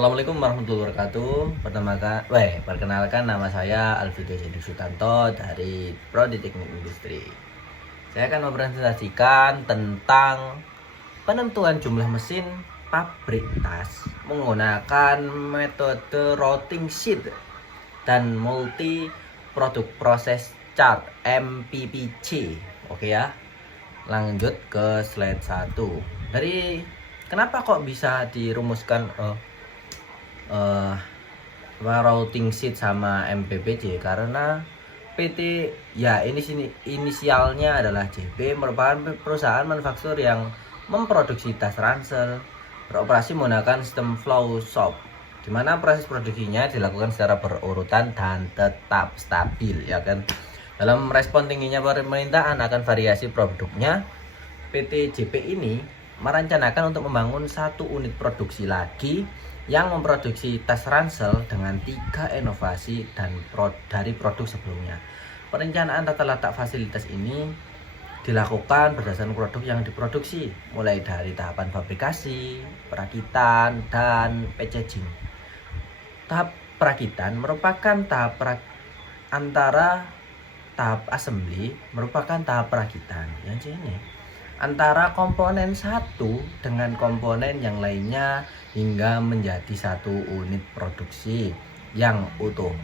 Assalamualaikum warahmatullahi wabarakatuh. Perkenalkan nama saya Alvito Jadi Sutanto dari Prodi Teknik Industri. Saya akan mempresentasikan tentang penentuan jumlah mesin pabrik tas menggunakan metode routing sheet dan multi product process chart MPPC. Oke ya. Lanjut ke slide 1. Dari kenapa kok bisa dirumuskan routing sheet sama MPPC? Karena PT ya ini sini inisialnya adalah JP, merupakan perusahaan manufaktur yang memproduksi tas ransel, beroperasi menggunakan sistem flow shop, di mana proses produksinya dilakukan secara berurutan dan tetap stabil, ya kan. Dalam respon tingginya permintaan akan variasi produknya, PT JP ini merencanakan untuk membangun satu unit produksi lagi yang memproduksi tas ransel dengan 3 inovasi dari produk sebelumnya. Perencanaan tata letak fasilitas ini dilakukan berdasarkan produk yang diproduksi, mulai dari tahapan fabrikasi, perakitan, dan packaging. Tahap perakitan merupakan antara tahap assembly merupakan tahap perakitan yang ini antara komponen satu dengan komponen yang lainnya hingga menjadi satu unit produksi yang utuh.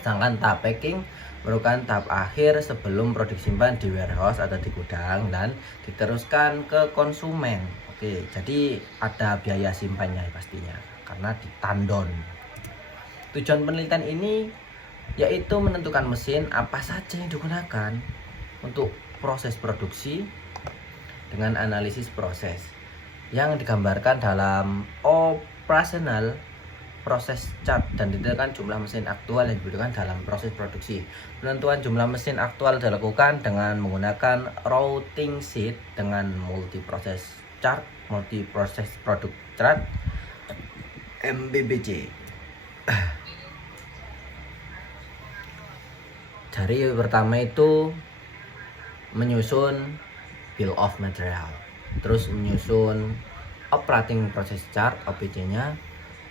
Sedangkan tahap packing merupakan tahap akhir sebelum produk simpan di warehouse atau di gudang dan diteruskan ke konsumen. Oke, jadi ada biaya simpannya pastinya karena ditandon. Tujuan penelitian ini yaitu menentukan mesin apa saja yang digunakan untuk proses produksi dengan analisis proses yang digambarkan dalam operational proses chart dan ditentukan jumlah mesin aktual yang dibutuhkan dalam proses produksi. Penentuan jumlah mesin aktual dilakukan dengan menggunakan routing sheet dengan multi process product chart MPPC. Dari pertama itu menyusun bill of material, terus menyusun operating process chart OPC-nya,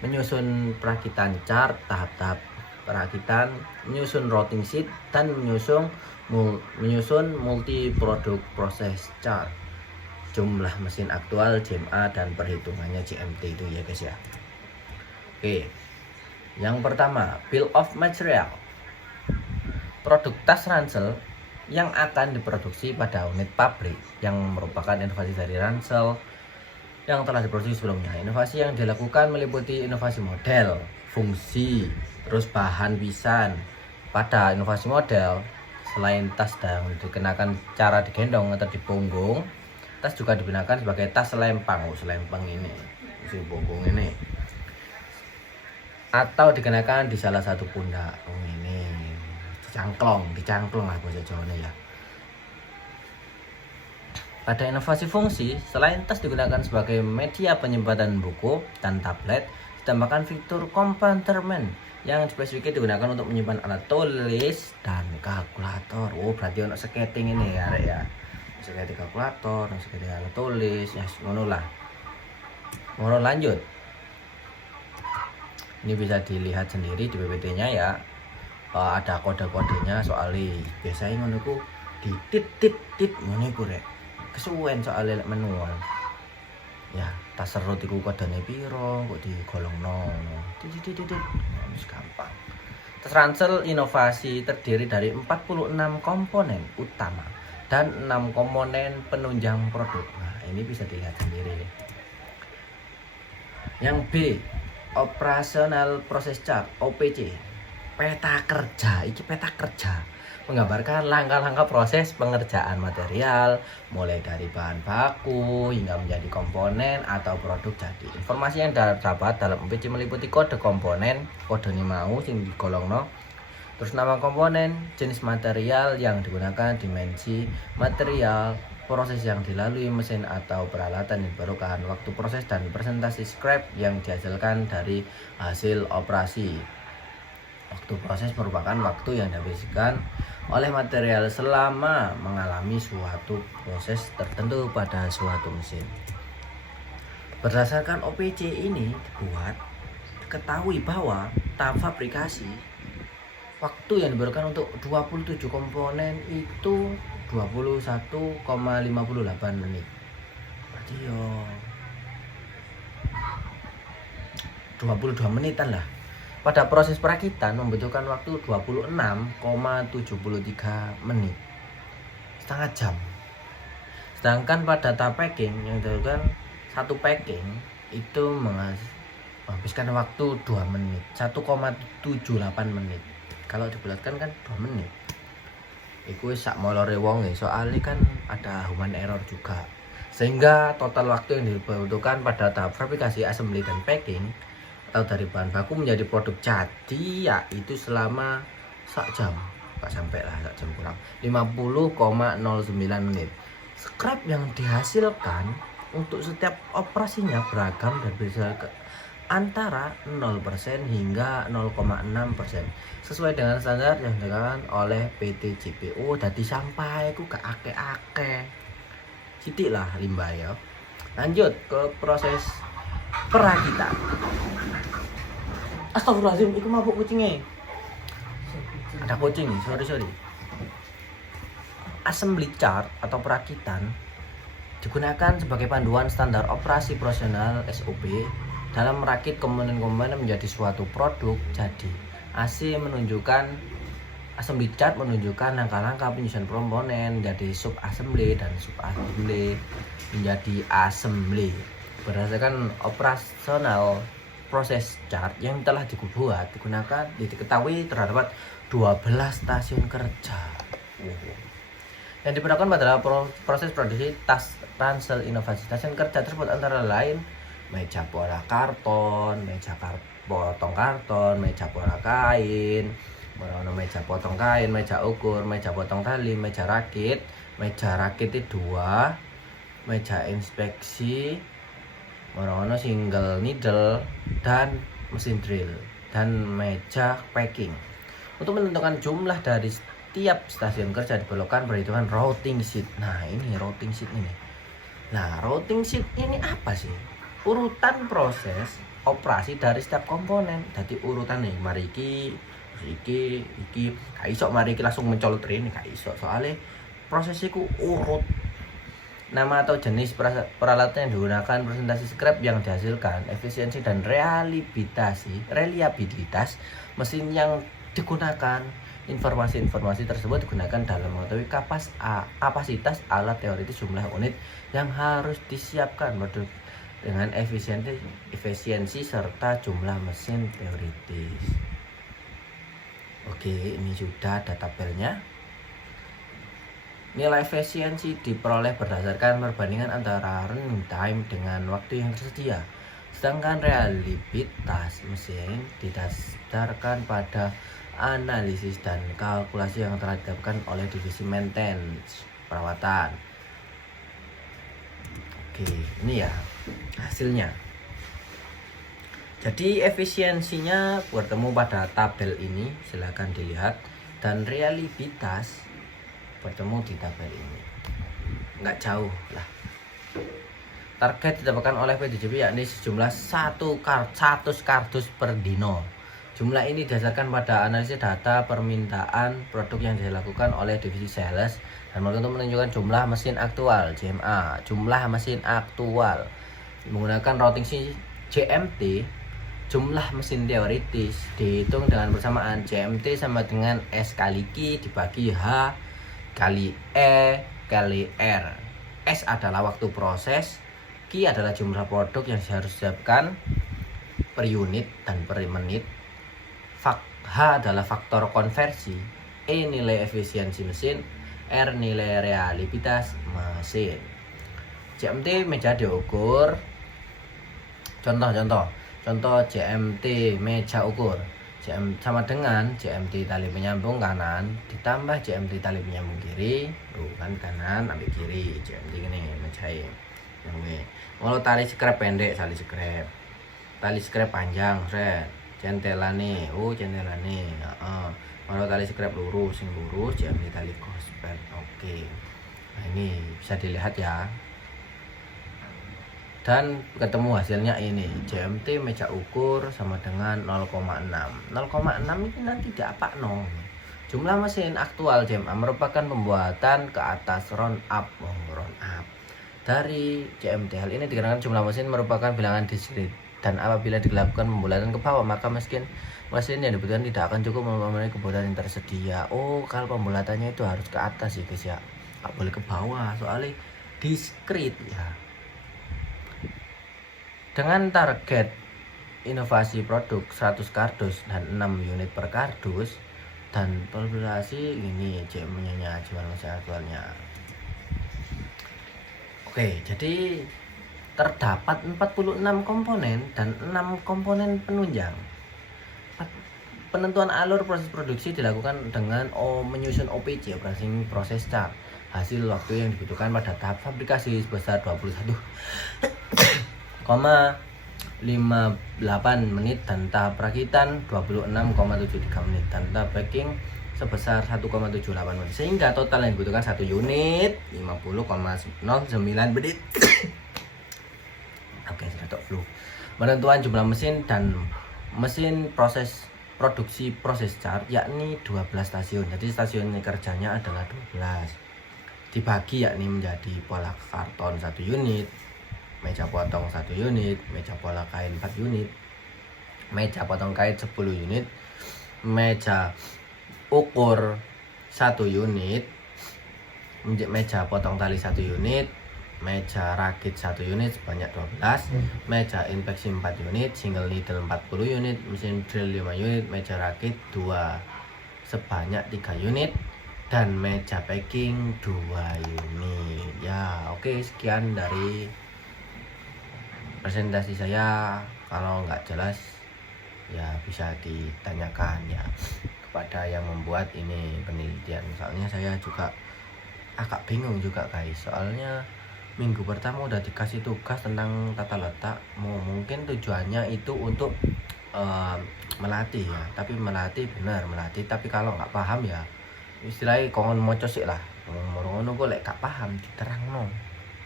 menyusun perakitan chart tahap-tahap perakitan, menyusun routing sheet, dan menyusun multi product process chart, jumlah mesin aktual JMA dan perhitungannya JMT itu ya guys ya. Oke, yang pertama bill of material, produk tas ransel yang akan diproduksi pada unit pabrik yang merupakan inovasi dari ransel yang telah diproduksi sebelumnya. Inovasi yang dilakukan meliputi inovasi model, fungsi, terus bahan pisan. Pada inovasi model, selain tas yang dikenakan cara digendong atau di punggung, tas juga digunakan sebagai tas selempang. Selempang ini, si punggung ini, atau dikenakan di salah satu pundak. Ini dicangklong lah bahasa Jawanya ya. Pada inovasi fungsi, selain tas digunakan sebagai media penyimpanan buku dan tablet, ditambahkan fitur compartment yang spesifik digunakan untuk menyimpan alat tulis dan kalkulator. Oh, berarti untuk skating ini ya, Rek ya. Skating kalkulator, skating alat tulis, ya ngono lah. Mau lanjut. Ini bisa dilihat sendiri di PPT-nya ya. Ada kode-kodenya soalnya biasanya ngono ku di tit ngono iku rek kesuwen soalnya manual ya. Tas serut iku kodene piro kok digolongno tit gampang. Tas ransel inovasi terdiri dari 46 komponen utama dan 6 komponen penunjang produk. Nah, ini bisa dilihat sendiri. Yang B, operational process chart OPC, peta kerja. Iki peta kerja menggambarkan langkah-langkah proses pengerjaan material mulai dari bahan baku hingga menjadi komponen atau produk jadi. Informasi yang terdapat dalam OPC meliputi kode komponen, kode ini mau sing digolongno, terus nama komponen, jenis material yang digunakan, dimensi material, proses yang dilalui mesin atau peralatan yang diperlukan, waktu proses, dan presentasi scrap yang dihasilkan dari hasil operasi. Waktu proses merupakan waktu yang dihabiskan oleh material selama mengalami suatu proses tertentu pada suatu mesin. Berdasarkan OPC ini dibuat ketahui bahwa tahap fabrikasi waktu yang diperlukan untuk 27 komponen itu 21,58 menit. Berarti yo 22 menitan lah. Pada proses perakitan membutuhkan waktu 26,73 menit. Setengah jam. Sedangkan pada tahap packing yang dilakukan satu packing itu menghabiskan waktu 2 menit, 1,78 menit. Kalau dibulatkan kan 2 menit. Iku sak molore wong ya, soalnya kan ada human error juga. Sehingga total waktu yang dibutuhkan pada tahap fabrikasi, assembly dan packing atau dari bahan baku menjadi produk jadi yaitu selama sak jam, gak sampai lah sak jam kurang 50,09 menit. Scrap yang dihasilkan untuk setiap operasinya beragam dan bisa antara 0% hingga 0,6% sesuai dengan standar yang ditentukan oleh PT JPO. Dadi sampai ku gak akeh-akeh sithik lah limbah ya. Lanjut ke proses perakitan. Astagfirullahaladzim, itu mabuk kucingnya. Ada kucing, sorry. Assembly chart atau perakitan digunakan sebagai panduan standar operasi profesional SOP dalam merakit komponen-komponen menjadi suatu produk jadi. Assembly chart menunjukkan langkah-langkah penyusunan komponen jadi sub assembly dan sub assembly menjadi assembly berdasarkan operasional proses chart yang telah diketahui terdapat 12 stasiun kerja yang diperlukan pada proses produksi tas ransel inovasi. Stasiun kerja tersebut antara lain meja pola karton, meja potong karton, meja pola kain, meja potong kain, meja ukur, meja potong tali, meja rakit itu 2, meja inspeksi, single needle dan mesin drill, dan meja packing. Untuk menentukan jumlah dari setiap stasiun kerja diperlukan perhitungan routing sheet. Nah ini routing sheet ini. Nah routing sheet ini apa sih? Urutan proses operasi dari setiap komponen. Jadi urutan nih, mari iki gak iso mari iki langsung mencolot ini, gak iso. Soalnya prosesiku urut. Nama atau jenis peralatan yang digunakan, presentasi scrap yang dihasilkan, efisiensi dan reliabilitas mesin yang digunakan. Informasi tersebut digunakan dalam mengetahui kapasitas alat teoritis, jumlah unit yang harus disiapkan dengan efisiensi serta jumlah mesin teoritis. Oke, ini sudah ada tabelnya. Nilai efisiensi diperoleh berdasarkan perbandingan antara running time dengan waktu yang tersedia. Sedangkan reliabilitas mesin didasarkan pada analisis dan kalkulasi yang telah dilakukan oleh divisi maintenance perawatan. Oke, ini ya hasilnya. Jadi efisiensinya bertemu pada tabel ini, silakan dilihat, dan reliabilitas bertemu di tabel ini, nggak jauh lah. Target didapatkan oleh PTJP yakni sejumlah 100 kardus per dino. Jumlah ini didasarkan pada analisis data permintaan produk yang dilakukan oleh divisi sales dan untuk menunjukkan jumlah mesin aktual JMA. Jumlah mesin aktual menggunakan routing JMT. Jumlah mesin teoritis dihitung dengan bersamaan. JMT sama dengan S kali Q dibagi H kali E kali R. S adalah waktu proses, Q adalah jumlah produk yang harus disiapkan per unit dan per menit, H adalah faktor konversi, E nilai efisiensi mesin, R nilai reliabilitas mesin. JMT meja diukur. Contoh JMT meja ukur sama dengan JMT tali penyambung kanan ditambah JMT tali penyambung kiri, kan kanan ambil kiri. JMT gini mejae. Kalau tali scrap pendek, tali scrap panjang, centelane, kalau tali scrap lurus, JMT tali gospel. Oke. Nah, ini bisa dilihat ya. dan ketemu hasilnya ini. JMT meja ukur sama dengan 0,6. 0,6 ini nanti diapakno. Jumlah mesin aktual JMA merupakan pembuatan ke atas round up. Round up dari JMT. Hal ini dikarenakan jumlah mesin merupakan bilangan diskrit, dan apabila dilakukan pembulatan ke bawah maka mesin yang dibutuhkan tidak akan cukup memenuhi kebutuhan yang tersedia. Oh, kalau pembulatannya itu harus ke atas ya guys ya, nggak boleh ke bawah soalnya diskrit ya. Dengan target inovasi produk 100 kardus dan 6 unit per kardus, dan populasi ini JM-nya jual mesin aktualnya. Oke, jadi terdapat 46 komponen dan 6 komponen penunjang. Penentuan alur proses produksi dilakukan dengan menyusun OPC, Operating Process Chart. Hasil waktu yang dibutuhkan pada tahap fabrikasi sebesar 21,58 menit dan tahap perakitan 26,73 menit dan tahap packing sebesar 1,78 menit, sehingga total yang dibutuhkan 1 unit 50,09 menit. Oke, tidak flu. Menentukan jumlah mesin dan mesin proses produksi proses chart yakni 12 stasiun. Jadi stasiun kerjanya adalah 12. Dibagi yakni menjadi pola karton 1 unit, meja potong 1 unit, meja pola kain 4 unit, meja potong kain 10 unit, meja ukur 1 unit, meja potong tali 1 unit, meja rakit 1 unit sebanyak 12, meja inspeksi 4 unit, single needle 40 unit, mesin drill 5 unit, meja rakit 2 sebanyak 3 unit, dan meja packing 2 unit. Ya, oke, sekian dari presentasi saya. Kalau nggak jelas ya bisa ditanyakan ya kepada yang membuat ini penelitian, soalnya saya juga agak bingung juga guys, soalnya minggu pertama udah dikasih tugas tentang tata letak, mungkin tujuannya itu untuk melatih ya, tapi melatih benar melatih, tapi kalau nggak paham ya istilahnya kongon moco sih lah, ngono gue lek gak paham diterangno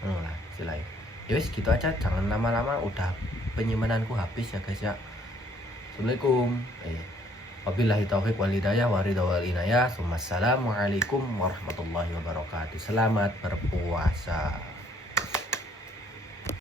lah istilahnya. Ya wis gitu aja, jangan lama-lama, udah penyimpananku habis ya guys ya. Assalamualaikum. Wabillahi taufiq wal hidayah wa ridha wal inayah. Assalamualaikum warahmatullahi wabarakatuh. Selamat berpuasa.